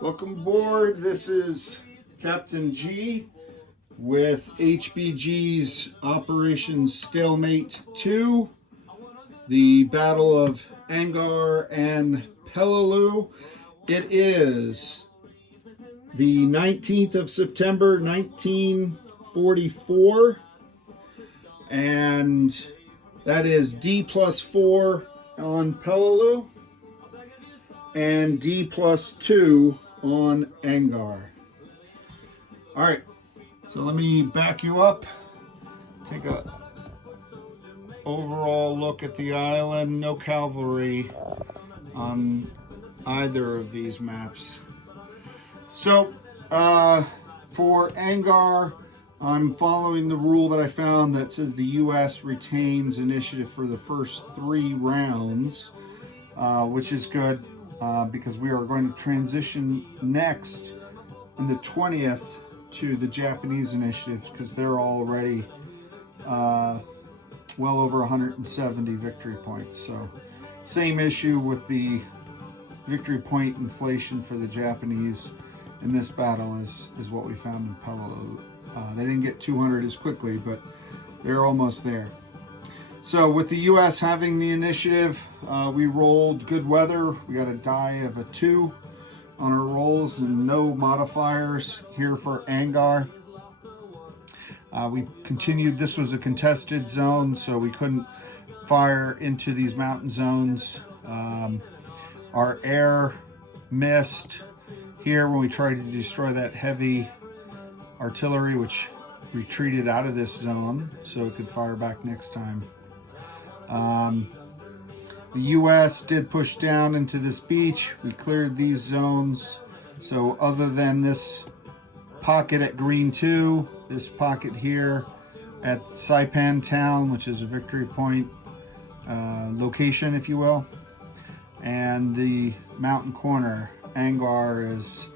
Welcome aboard. This is Captain G with HBG's Operation Stalemate 2, the Battle of Angar and Peleliu. It is the 19th of September, 1944, and that is D+4 on Peleliu and D+2 on Angar. All right, so let me back you up, take a overall look at the island. No cavalry on either of these maps. So for Angar, I'm following the rule that I found that says the U.S. retains initiative for the first 3 rounds, which is good. Because we are going to transition next on the 20th to the Japanese initiatives, because they're already well over 170 victory points. So same issue with the victory point inflation for the Japanese in this battle is what we found in Peleliu. They didn't get 200 as quickly, but they're almost there. So with the U.S. having the initiative, we rolled good weather. We got a die of a 2 on our rolls and no modifiers here for Angar. We continued. This was a contested zone, so we couldn't fire into these mountain zones. Our air missed here when we tried to destroy that heavy artillery, which retreated out of this zone so it could fire back next time. The U.S. did push down into this beach. We cleared these zones. So other than this pocket at Green 2, this pocket here at Saipan Town, which is a victory point location, if you will, and the mountain corner, Angar is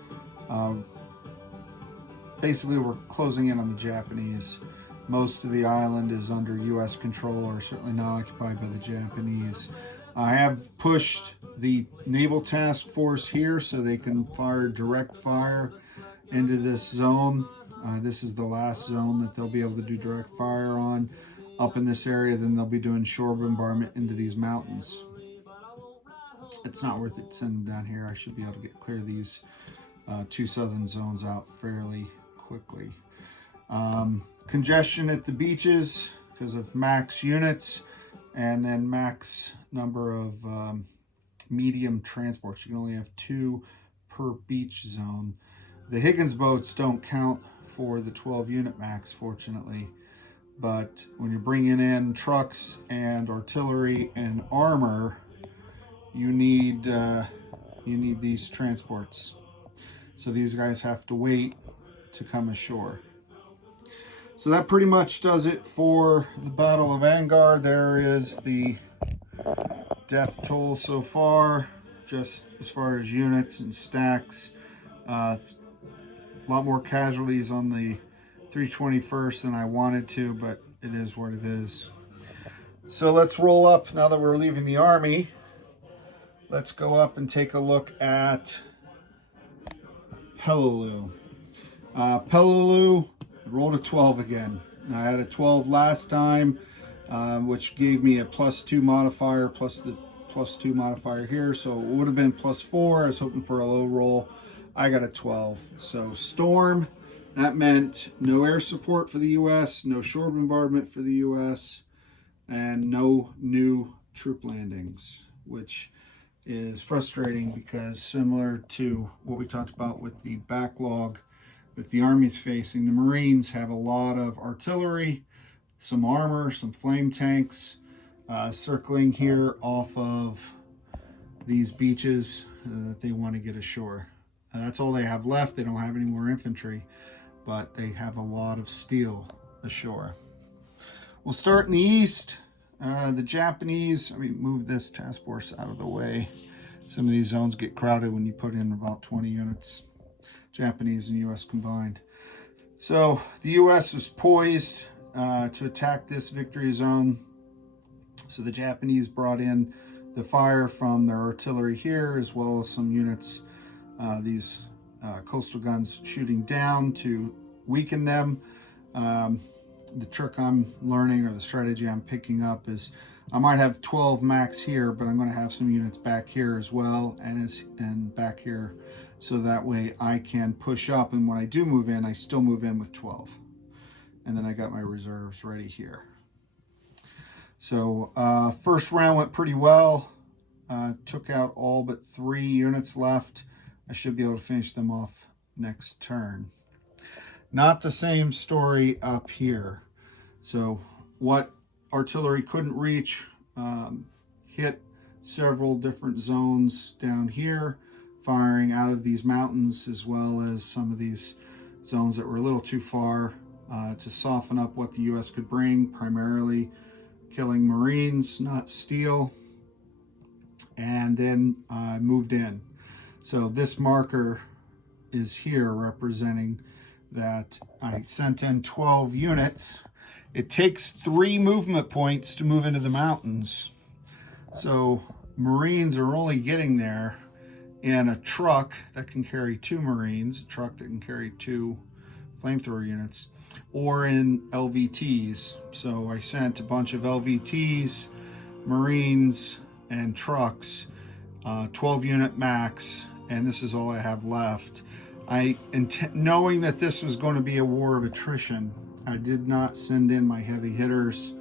basically we're closing in on the Japanese. Most of the island is under U.S. control, or certainly not occupied by the Japanese. I have pushed the Naval Task Force here so they can fire direct fire into this zone. This is the last zone that they'll be able to do direct fire on up in this area. Then they'll be doing shore bombardment into these mountains. It's not worth it sending them down here. I should be able to get clear these 2 southern zones out fairly quickly. Congestion at the beaches because of max units and then max number of medium transports. You can only have 2 per beach zone. The Higgins boats don't count for the 12 unit max, fortunately, but when you're bringing in trucks and artillery and armor, you need these transports. So these guys have to wait to come ashore. So that pretty much does it for the Battle of Angar. There is the death toll so far, just as far as units and stacks. A lot more casualties on the 321st than I wanted to, but it is what it is. So let's roll up, now that we're leaving the Army, let's go up and take a look at Peleliu. Peleliu rolled a 12 again. I had a 12 last time, which gave me a +2 modifier plus the +2 modifier here, so it would have been +4. I was hoping for a low roll. I got a 12. So storm, that meant no air support for the U.S., no shore bombardment for the U.S., and no new troop landings, which is frustrating because similar to what we talked about with the backlog that the Army's facing, the Marines have a lot of artillery, some armor, some flame tanks circling here off of these beaches that they want to get ashore. That's all they have left. They don't have any more infantry, but they have a lot of steel ashore. We'll start in the east. The Japanese, move this task force out of the way. Some of these zones get crowded when you put in about 20 units. Japanese and U.S. combined. So the U.S. was poised to attack this victory zone. So the Japanese brought in the fire from their artillery here, as well as some units, these coastal guns shooting down to weaken them. The trick I'm learning, or the strategy I'm picking up, is I might have 12 max here, but I'm going to have some units back here as well, and back here, so that way I can push up, and when I do move in, I still move in with 12. And then I got my reserves ready here. So first round went pretty well. Took out all but 3 units left. I should be able to finish them off next turn. Not the same story up here. So what artillery couldn't reach, hit several different zones down here, firing out of these mountains, as well as some of these zones that were a little too far to soften up what the U.S. could bring, primarily killing Marines, not steel. And then I moved in. So this marker is here representing that I sent in 12 units. It takes 3 movement points to move into the mountains. So Marines are only getting there in a truck that can carry 2 Marines, a truck that can carry 2 flamethrower units, or in LVTs. So I sent a bunch of LVTs, Marines, and trucks, 12 unit max, and this is all I have left. Knowing that this was going to be a war of attrition, I did not send in my heavy hitters.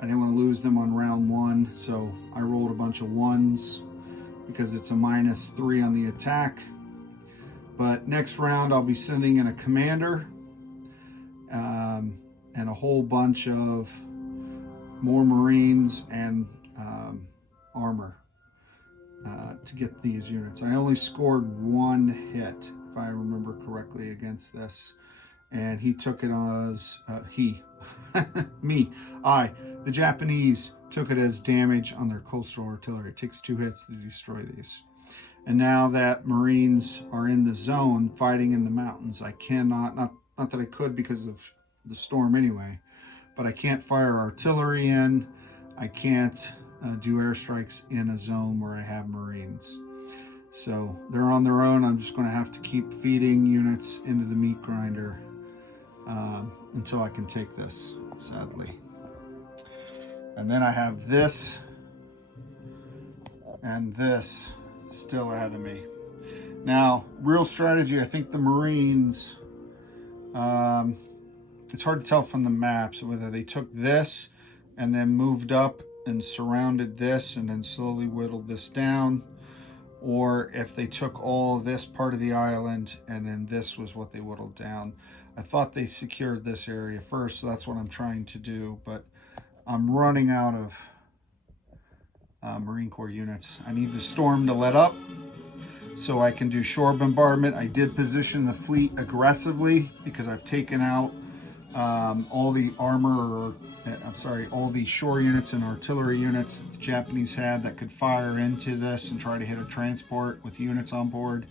I didn't want to lose them on round 1, so I rolled a bunch of 1s because it's a -3 on the attack. But next round I'll be sending in a commander and a whole bunch of more Marines and armor to get these units. I only scored 1 hit, if I remember correctly, against this, and he took it as the Japanese took it as damage on their coastal artillery. It takes 2 hits to destroy these. And now that Marines are in the zone fighting in the mountains, I cannot, not that I could because of the storm anyway, but I can't fire artillery in. I can't do airstrikes in a zone where I have Marines. So they're on their own. I'm just going to have to keep feeding units into the meat grinder until I can take this, sadly. And then I have this and this still ahead of me. Now, real strategy, I think the Marines, it's hard to tell from the maps whether they took this and then moved up and surrounded this and then slowly whittled this down, or if they took all this part of the island and then this was what they whittled down. I thought they secured this area first, so that's what I'm trying to do, but I'm running out of Marine Corps units. I need the storm to let up so I can do shore bombardment. I did position the fleet aggressively because I've taken out all the armor, all the shore units and artillery units that the Japanese had that could fire into this and try to hit a transport with units on board.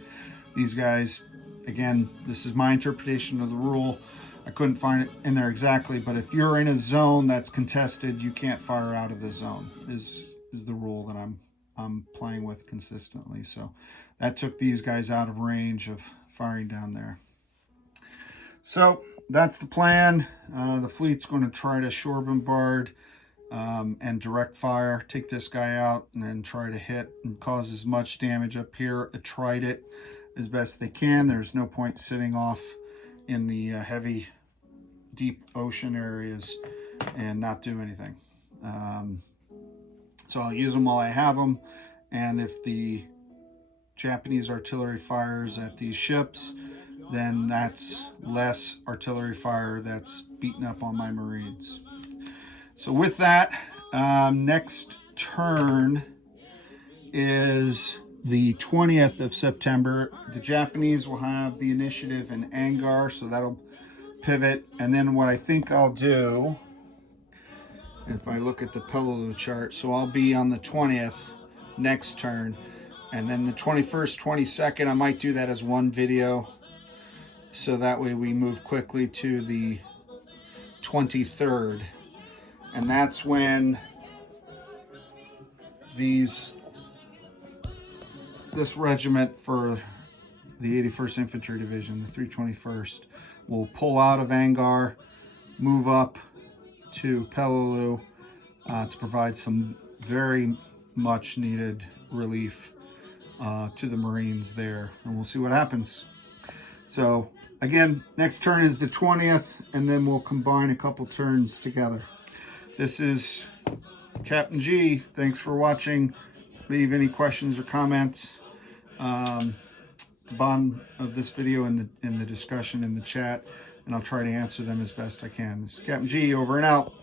These guys, again, this is my interpretation of the rule. I couldn't find it in there exactly, but if you're in a zone that's contested, you can't fire out of the zone, is the rule that I'm playing with consistently. So that took these guys out of range of firing down there. So that's the plan. The fleet's going to try to shore bombard and direct fire, take this guy out, and then try to hit and cause as much damage up here. I tried it as best they can. There's no point sitting off in the heavy, deep ocean areas and not do anything. So I'll use them while I have them, and if the Japanese artillery fires at these ships, then that's less artillery fire that's beating up on my Marines. So with that, next turn is the 20th of September. The Japanese will have the initiative in Angar, so that'll pivot. And then what I think I'll do, if I look at the Peleliu chart, so I'll be on the 20th next turn, and then the 21st, 22nd, I might do that as one video, so that way we move quickly to the 23rd, and that's when this regiment for the 81st Infantry Division, the 321st, will pull out of Angar, move up to Peleliu to provide some very much needed relief to the Marines there, and we'll see what happens. So again, next turn is the 20th, and then we'll combine a couple turns together. This is Captain G. Thanks for watching. Leave any questions or comments at the bottom of this video in the discussion in the chat, and I'll try to answer them as best I can. This is Captain G, over and out.